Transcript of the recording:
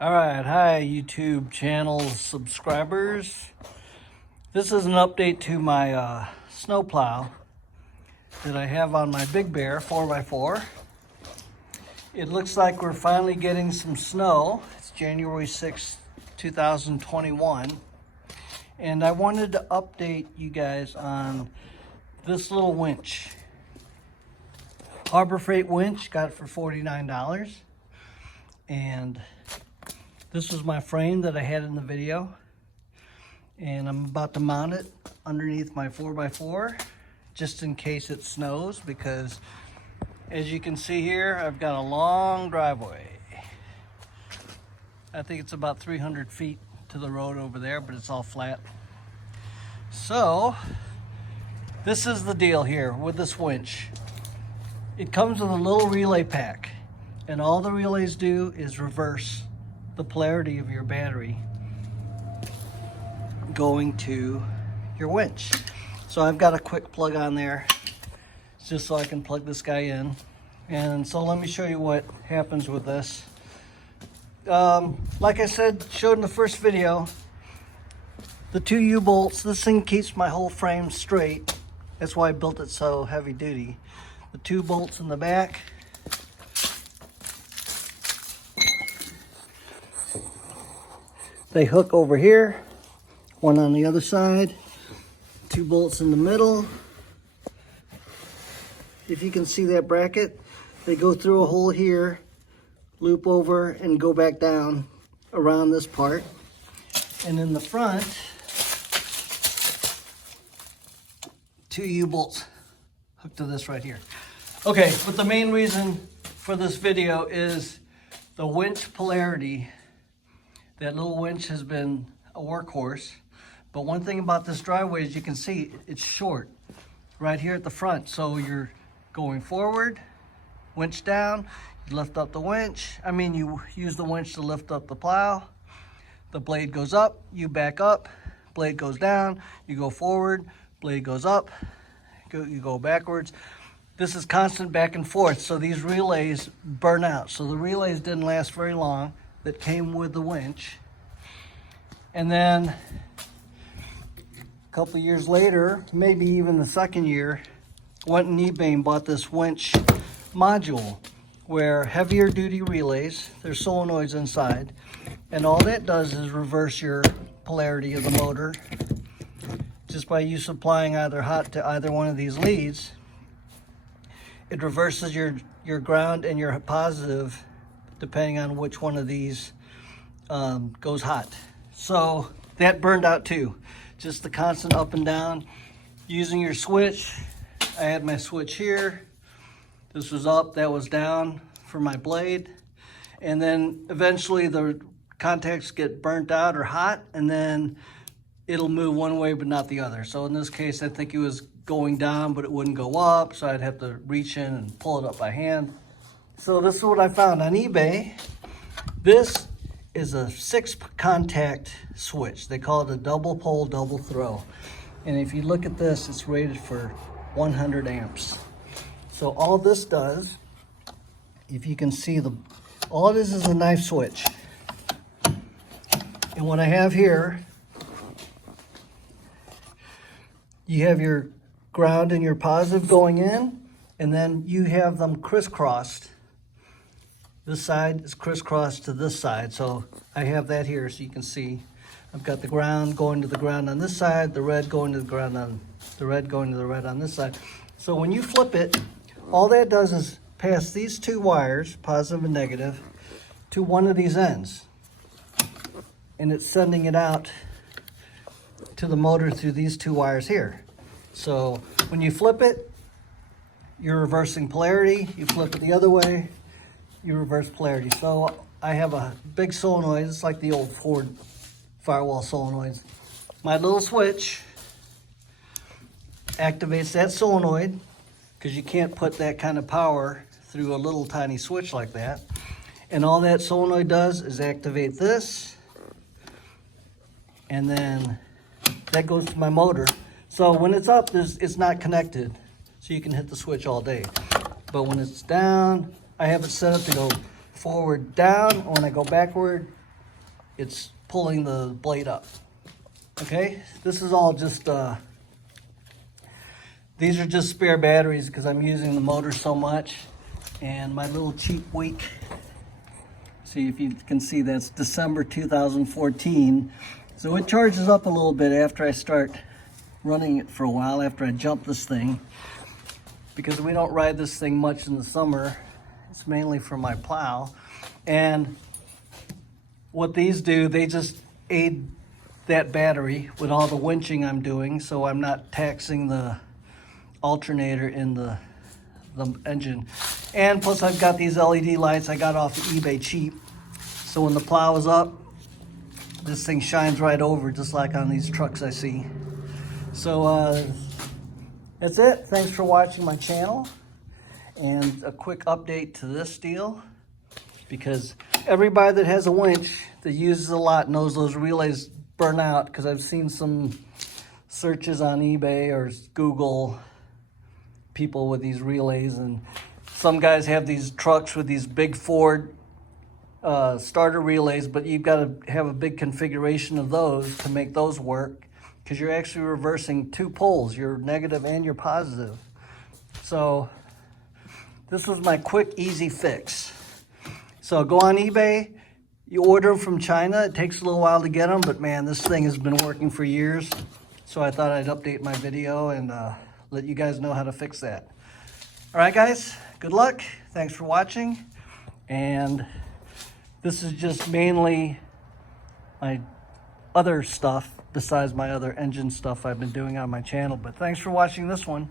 All right, hi YouTube channel subscribers. This is an update to my snow plow that I have on my Big Bear 4x4. It looks like we're finally getting some snow. It's January 6th, 2021. And I wanted to update you guys on this little winch. Harbor Freight winch, got it for $49. And this was my frame that I had in the video, and I'm about to mount it underneath my 4x4 just in case it snows, because as you can see here, I've got a long driveway. I think it's about 300 feet to the road over there, but it's all flat. So this is the deal here with this winch. It comes with a little relay pack, and all the relays do is reverse the polarity of your battery going to your winch. So I've got a quick plug on there just so I can plug this guy in. And so let me show you what happens with this. Like I said, showed in the first video, the two U-bolts, this thing keeps my whole frame straight. That's why I built it so heavy duty. The two bolts in the back, they hook over here, one on the other side, two bolts in the middle. If you can see that bracket, they go through a hole here, loop over, and go back down around this part. And in the front, two U-bolts hooked to this right here. Okay, but the main reason for this video is the winch polarity. That little winch has been a workhorse, but one thing about this driveway is you can see it's short right here at the front. So you're going forward, winch down, you lift up the winch. You use the winch to lift up the plow. The blade goes up, you back up, blade goes down, you go forward, blade goes up, you go backwards. This is constant back and forth, so these relays burn out. So the relays didn't last very long that came with the winch. And then a couple years later, maybe even the second year, went on eBay and bought this winch module where heavier duty relays, there's solenoids inside, and all that does is reverse your polarity of the motor just by you supplying either hot to either one of these leads. It reverses your ground and your positive depending on which one of these goes hot. So that burned out too. Just the constant up and down. Using your switch, I had my switch here. This was up, that was down for my blade. And then eventually the contacts get burnt out or hot, and then it'll move one way but not the other. So in this case, I think it was going down, but it wouldn't go up, so I'd have to reach in and pull it up by hand. So this is what I found on eBay. This is a 6-contact switch. They call it a double pole, double throw. And if you look at this, it's rated for 100 amps. So all this does, if you can see, all it is a knife switch. And what I have here, you have your ground and your positive going in, and then you have them crisscrossed. This side is crisscrossed to this side. So I have that here so you can see. I've got the ground going to the ground on this side, the red going to the ground on the red going to the red on this side. So when you flip it, all that does is pass these two wires, positive and negative, to one of these ends. And it's sending it out to the motor through these two wires here. So when you flip it, you're reversing polarity. You flip it the other way, you reverse polarity. So I have a big solenoid. It's like the old Ford firewall solenoids. My little switch activates that solenoid, because you can't put that kind of power through a little tiny switch like that. And all that solenoid does is activate this, and then that goes to my motor. So when it's up, it's not connected, so you can hit the switch all day. But when it's down, I have it set up to go forward down. When I go backward, it's pulling the blade up. Okay, this is all just, these are just spare batteries because I'm using the motor so much. And my little cheap week, see if you can see, that's December 2014. So it charges up a little bit after I start running it for a while, after I jump this thing. Because we don't ride this thing much in the summer. It's mainly for my plow. And what these do, they just aid that battery with all the winching I'm doing, so I'm not taxing the alternator in the engine. And plus I've got these LED lights I got off of eBay cheap. So when the plow is up, this thing shines right over, just like on these trucks I see. So that's it. Thanks for watching my channel. And a quick update to this deal, because everybody that has a winch that uses a lot knows those relays burn out, because I've seen some searches on eBay or Google, people with these relays, and some guys have these trucks with these big Ford starter relays, but you've got to have a big configuration of those to make those work, because you're actually reversing two poles, your negative and your positive. So this was my quick, easy fix. So go on eBay, you order them from China. It takes a little while to get them, but man, this thing has been working for years. So I thought I'd update my video and let you guys know how to fix that. All right, guys, good luck. Thanks for watching. And this is just mainly my other stuff besides my other engine stuff I've been doing on my channel. But thanks for watching this one.